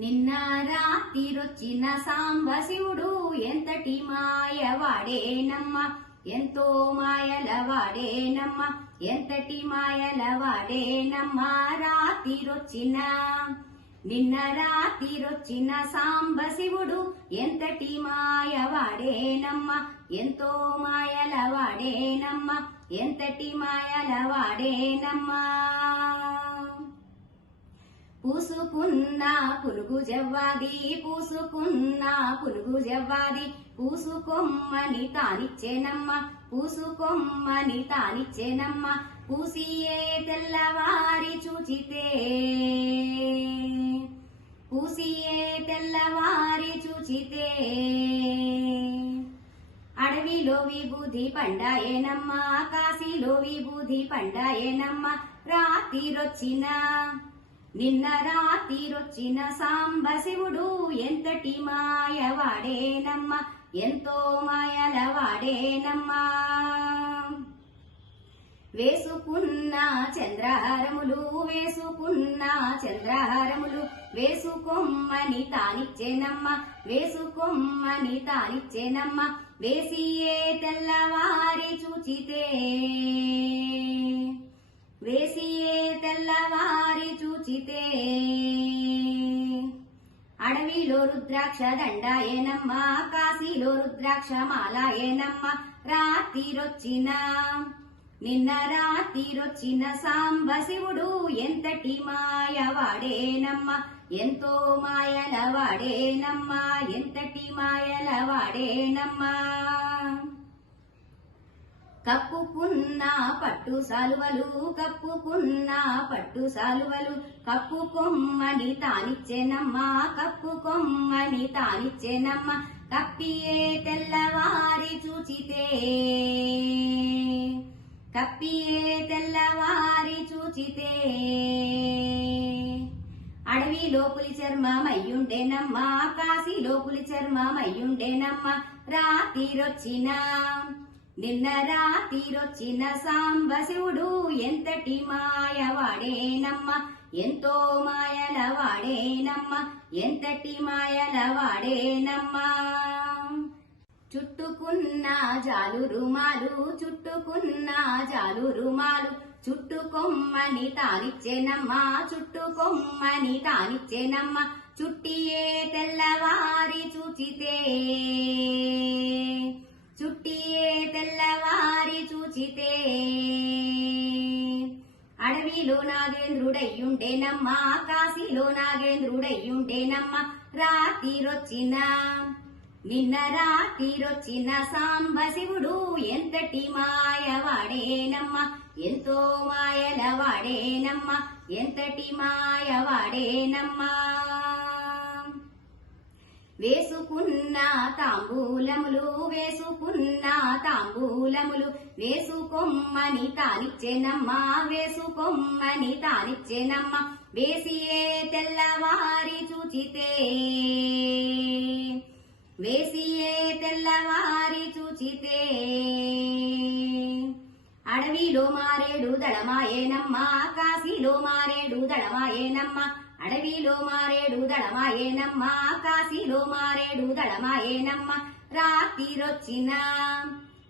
నిన్న రాత్రిరొచ్చిన సాంబ శివుడు ఎంతటి మాయవాడేనమ్మ ఎంతో మాయలవాడేనమ్మ ఎంతటి మాయలవాడేనమ్మ రాత్రిరొచ్చిన నిన్న రాత్రిరొచ్చిన సాంబ శివుడు ఎంతటి మాయవాడేనమ్మ ఎంతో మాయలవాడేనమ్మ ఎంతటి మాయలవాడేనమ్మా పూసుకున్న పులుగు జవ్వాది పూసుకున్న పులుగు జవ్వాది. పూసుకొమ్మని తానిచ్చేనమ్మ పూసుకొమ్మని తానిచ్చేనమ్మ. పూసియే తెల్లవారి చూచితే పూసియే తెల్లవారి చూచితే. అడవిలో విభూది పండాయేనమ్మ కాశీలో విభూది పండాయేనమ్మ. రాత్రిరొచ్చిన నిన్న రాత్రిరొచ్చిన సాంబ శివుడు ఎంతటి మాయవాడేనమ్మ ఎంతో మాయలవాడేనమ్మా వేసుకున్న చంద్రహారములు వేసుకున్న చంద్రహారములు వేసుకొమ్మని తానిచ్చేనమ్మ వేసుకొమ్మని తానిచ్చేనమ్మ వేసియే తెల్లవారి చూచితే రుద్రాక్ష దండాయేనమ్మ కాశీలో రుద్రాక్ష మాలాయేనమ్మ రాత్రిరొచ్చిన. నిన్న రాత్రిరొచ్చిన సాంబ శివుడు ఎంతటి మాయవాడేనమ్మ ఎంతో మాయలవాడేనమ్మ ఎంతటి మాయలవాడేనమ్మా. కప్పుకున్న పట్టు సాలువలు కప్పుకున్న పట్టు సాలువలు. కప్పు కొమ్మని తానిచ్చేనమ్మ కప్పు కొమ్మని తానిచ్చేనమ్మ. కప్పియే తెల్లవారి చూచితే. కప్పియే తెల్లవారి చూచితే. అడవిలో పులి చర్మమయ్యుండేనమ్మ కాశీలో పులి చర్మమయ్యుండేనమ్మ రాత్రిరొచ్చినా నిన్న రాత్రిరొచ్చిన సాంబ శివుడు ఎంతటి మాయవాడేనమ్మ? ఎంతో మాయల వాడేనమ్మ ఎంతటి మాయలవాడేనమ్మా? చుట్టుకున్న జాలు రుమాలు చుట్టుకున్న జాలు రుమాలు చుట్టుకొమ్మని తానిచ్చేనమ్మ చుట్టుకొమ్మని తానిచ్చేనమ్మ చుట్టియే తెల్లవారి చూచితే నాగేంద్రుడయ్యుండేనమ్మ కాశీలో నాగేంద్రుడయ్యుండేనమ్మ రాత్రిరొచ్చిన. నిన్న రాత్రిరొచ్చిన సాంబ శివుడు ఎంతటి మాయవాడేనమ్మ ఎంతో మాయలవాడేనమ్మ ఎంతటి మాయవాడేనమ్మా. వేసుకున్న తాంబూలములు వేసుకున్న తాంబూలములు. వేసుకొమ్మని తానిచ్చేనమ్మా వేసుకొమ్మని తానిచ్చేనమ్మ. వేసియే తెల్లవారి చూచితే వేసియే తెల్లవారి చూచితే. అడవిలో మారేడు దళమాయేనమ్మా కాశీలో మారేడు దళమాయేనమ్మా. అడవిలో మారేడు దళమాయేనమ్మ కాశీలో మారేడు దళమాయేనమ్మ. రాత్రిరొచ్చిన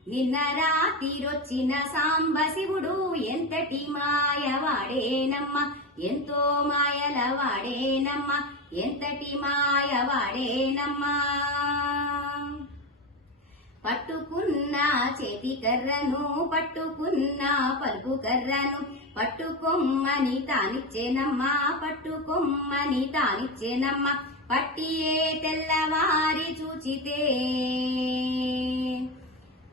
నిన్న రాత్రిరొచ్చిన సాంబ శివుడు ఎంతటి మాయవాడేనమ్మ? ఎంతో మాయల వాడేనమ్మ ఎంతటి మాయవాడేనమ్మ? పట్టుకున్న చేతి కర్రను పట్టుకున్న పలుపు కర్రను పట్టుకొమ్మని తానిచ్చేనమ్మా పట్టుకొమ్మని తానిచ్చేనమ్మ. పట్టియే తెల్లవారి చూచితే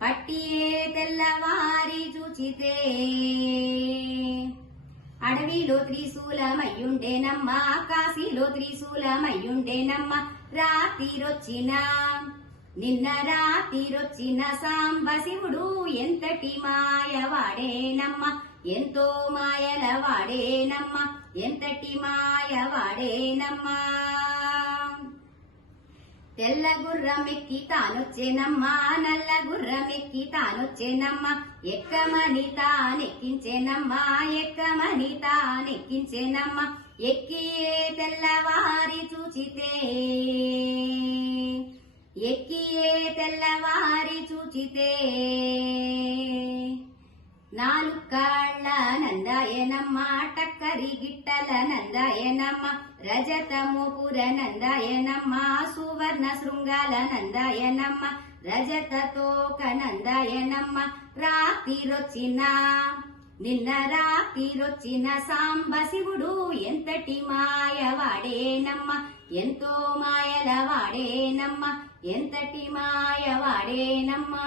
పట్టియే తెల్లవారి చూచితే అడవిలో త్రిశూలమయ్యుండేనమ్మా కాశీలో త్రిశూలమయ్యుండేనమ్మ. రాత్రిరొచ్చినా నిన్న రాత్రిరొచ్చిన సాంబ శివుడు ఎంతటి మాయవాడేనమ్మ ఎంతో మాయల వాడేనమ్మ? ఎంతటి మాయవాడేనమ్మ తెల్ల గుర్రమెక్కి తానొచ్చేనమ్మా నల్ల గుర్రమెక్కి తానొచ్చేనమ్మా. ఎక్కమని తానెక్కించేనమ్మా ఎక్కమని తానెక్కించేనమ్మా. ఎక్కియే తెల్లవారి చూచితే ఎక్కియే తెల్లవారి చూచితే. నాలుగు కాళ్ళ నందాయనమ్మ టక్కరి గిట్టల నందాయనమ్మ రజతమోపుర నందాయనమ్మ సువర్ణ శృంగాల నందాయనమ్మ రజత తోక నందాయనమ్మ. రాత్రిరొచ్చిన నిన్న రాత్రిరొచ్చిన సాంబ శివుడు ఎంతటి మాయవాడేనమ్మ. ఎంతో మాయల వాడేనమ్మ ఎంతటి మాయ వాడేనమ్మా.